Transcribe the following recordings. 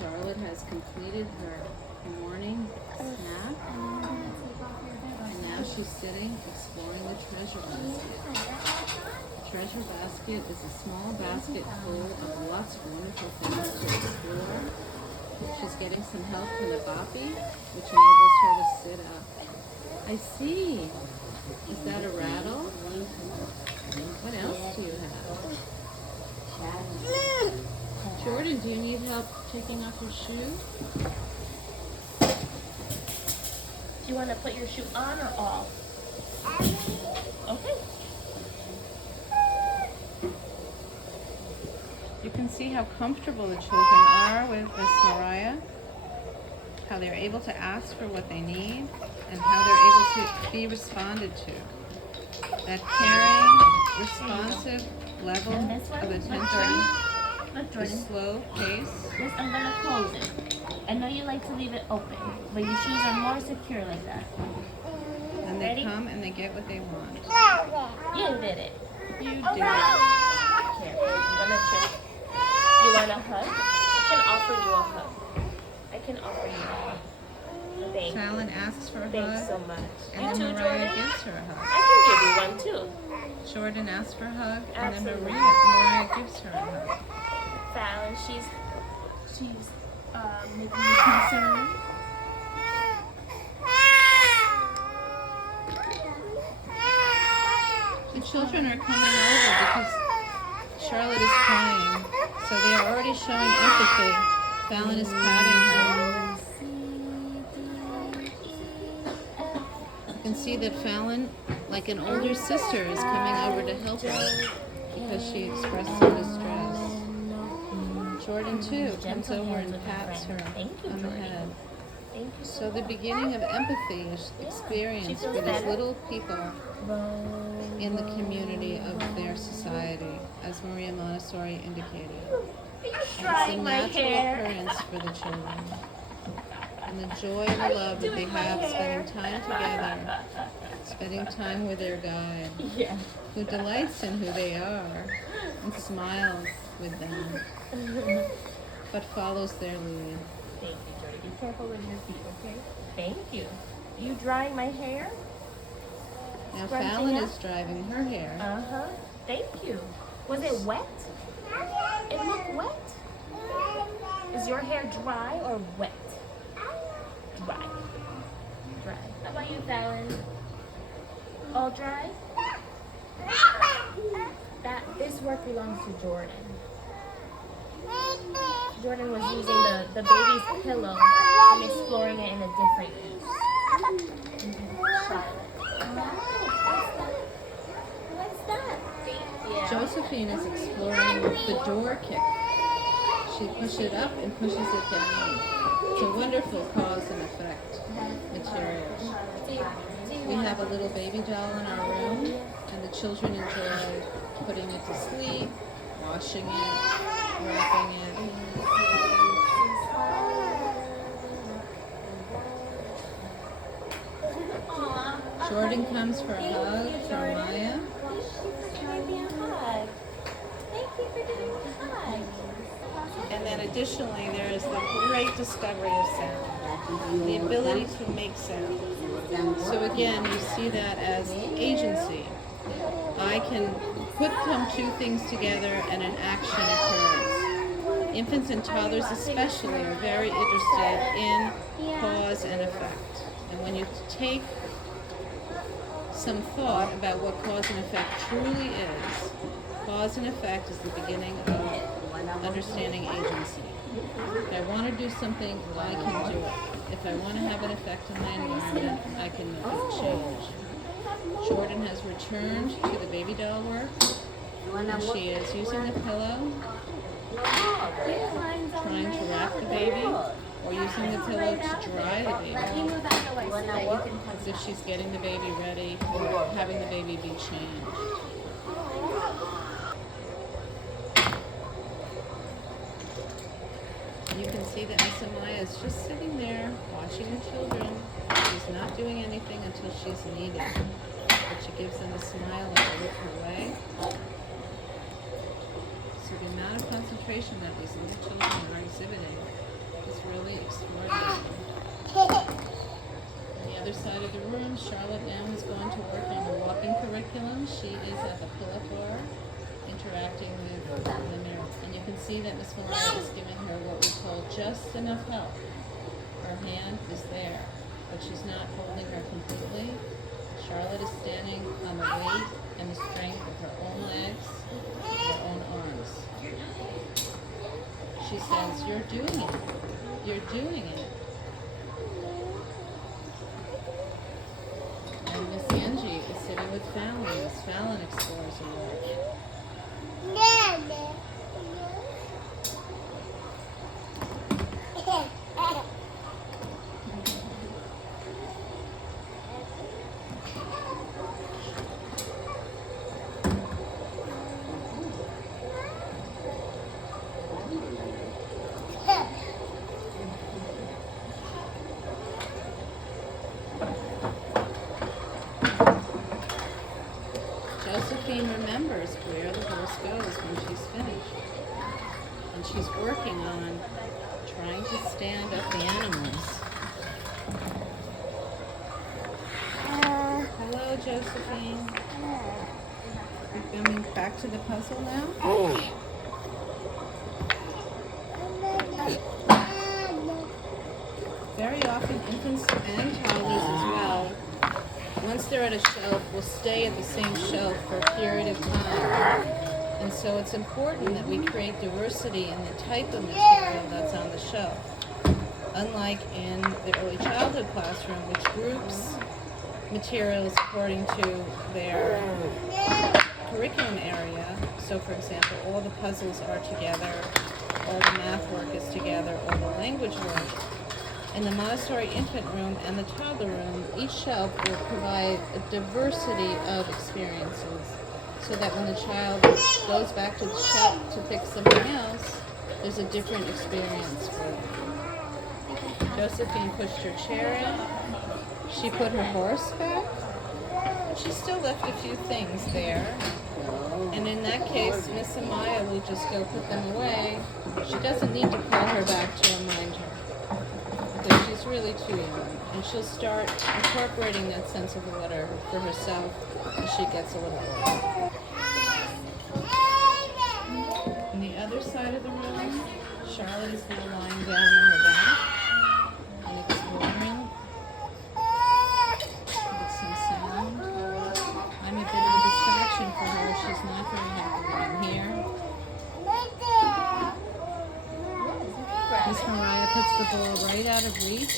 Charlotte has completed her morning snack, and now she's sitting exploring the treasure basket. The treasure basket is a small basket full of lots of wonderful things to explore. She's getting some help from the boppy, which enables her to sit up. I see. Is that a rattle? What else do you have? Jordan, do you need help taking off your shoe? Do you want to put your shoe on or off? Okay. You can see how comfortable the children are with Miss Mariah, how they're able to ask for what they need, and how they're able to be responded to. That caring, responsive level of attention, the slow pace. Yes, I'm gonna close it. I know you like to leave it open, but your shoes are more secure like that. And they come and they get what they want. You did it. You do. Here, I'm gonna check. You want a hug? I can offer you a hug. I can offer you a hug. Thank you. Fallon asks for a hug. Thanks so much. And You then too, Mariah Jordan? gives her a hug. I can give you one too. Jordan asks for a hug, and then Absolutely. Mariah gives her a hug. Fallon, she's making you concerned. The children are coming over because Charlotte is crying, so they are already showing empathy. Fallon is patting her. You can see that Fallon, like an older sister, is coming over to help her because she expressed some distress. Jordan, too, comes over and pats her on the head. Thank you So the beginning of empathy is experienced for these little people in the community of their society, as Maria Montessori indicated. It's a trying my natural hair. occurrence for the children. And the joy and the love that they have spending time together, spending time with their guide, Yeah. who delights in who they are and smiles with them, but follows their lead. Thank you, Jordy. Be careful with your feet, okay? Thank you. You drying my hair? Now Scrunching Fallon up? is driving her hair. Uh-huh. Thank you. Was it wet? It looked wet? Is your hair dry or wet? Dry. Dry. How about you, Fallon? All dry? This work belongs to Jordan. Jordan was using the baby's pillow and exploring it in a different use. What's that? Yeah. Josephine is exploring the door kick. She pushes it up and pushes it down. It's a wonderful cause and effect material. We have a little baby doll in our room, and the children enjoy putting it to sleep, washing it, wrapping it. Jordan comes for a hug from Maya. And then additionally, there is the great discovery of sound, the ability to make sound. So again, you see that as agency. I can put them two things together and an action occurs. Infants and toddlers especially are very interested in cause and effect. And when you take some thought about what cause and effect truly is, cause and effect is the beginning of understanding agency. If I want to do something, I can do it. If I want to have an effect on my environment, I can make a change. Jordan has returned to the baby doll work, and she is using the pillow, trying to wrap the baby, or using the pillow to dry the baby, as if she's getting the baby ready or having the baby be changed. You can see that Miss Amaya is just sitting there watching the children. She's not doing anything until she's needed. But she gives them a smile and they look her way. So the amount of concentration that these little children are exhibiting other side of the room, Charlotte now is going to work on the walking curriculum. She is at the pull-up bar, interacting with the mirror. And you can see that Miss Mariah is giving her what we call just enough help. Her hand is there, but she's not holding her completely. Charlotte is standing on the weight and the strength of her own legs, her own arms. She says, "You're doing it. You're doing it." And Miss Angie is sitting with Fallon as Fallon explores her work. Josephine remembers where the horse goes when she's finished. And she's working on trying to stand up the animals. Hello, Josephine. We're coming back to the puzzle now. Very often, infants and toddlers as well, once they're at a shelf, will stay at the same shelf for a period of time. And so it's important that we create diversity in the type of material that's on the shelf. Unlike in the early childhood classroom, which groups materials according to their curriculum area. So for example, all the puzzles are together, all the math work is together, all the language work. In the Montessori Infant Room and the Toddler Room, each shelf will provide a diversity of experiences so that when the child goes back to the shelf to pick something else, there's a different experience for them. Josephine pushed her chair in. She put her horse back. But she still left a few things there. And in that case, Miss Amaya will just go put them away. She doesn't need to call her back to remind her. Because she's really too young, and she'll start incorporating that sense of order for herself as she gets a little older. On the other side of the room, Charlotte is now lying down on her back and exploring with some sound. I'm a bit of a distraction for her. She's not very happy that I'm here. Miss Mariah puts the ball right out of reach,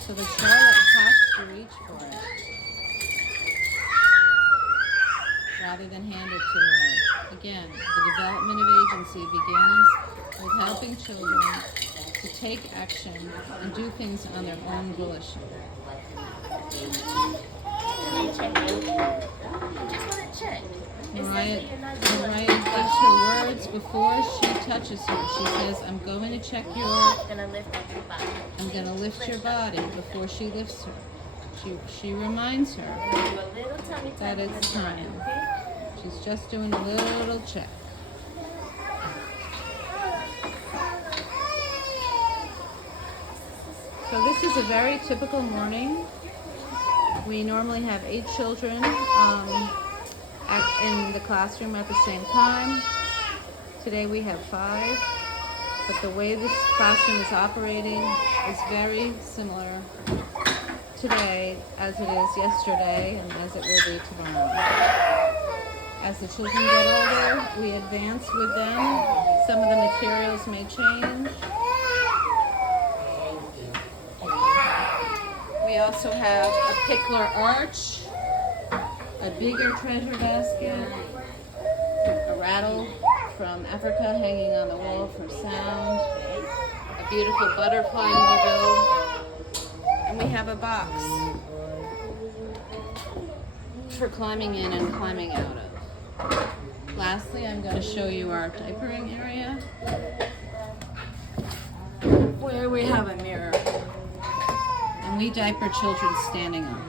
so that Charlotte has to reach for it, rather than hand it to her. Again, the development of agency begins with helping children to take action and do things on their own volition. Mariah gives her words before she touches her. She says, "I'm going to check your... I'm going to lift your body," before she lifts her. She reminds her that it's time. She's just doing a little check. So this is a very typical morning. We normally have 8 children in the classroom at the same time. Today we have 5, but the way this classroom is operating is very similar today as it is yesterday and as it will be tomorrow. As the children get older, we advance with them. Some of the materials may change. We also have a pickler arch, a bigger treasure basket, a rattle from Africa hanging on the wall for sound, a beautiful butterfly mobile, and we have a box for climbing in and climbing out of. Lastly, I'm going to show you our diapering area, where we have a mirror. And we diaper children standing up,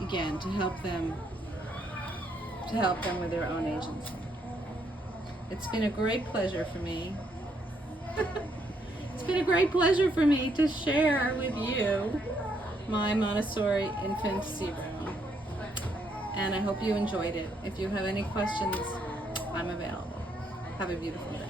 again, to help them with their own agency. It's been a great pleasure for me. It's been a great pleasure for me to share with you my Montessori Infant Room. And I hope you enjoyed it. If you have any questions, I'm available. Have a beautiful day.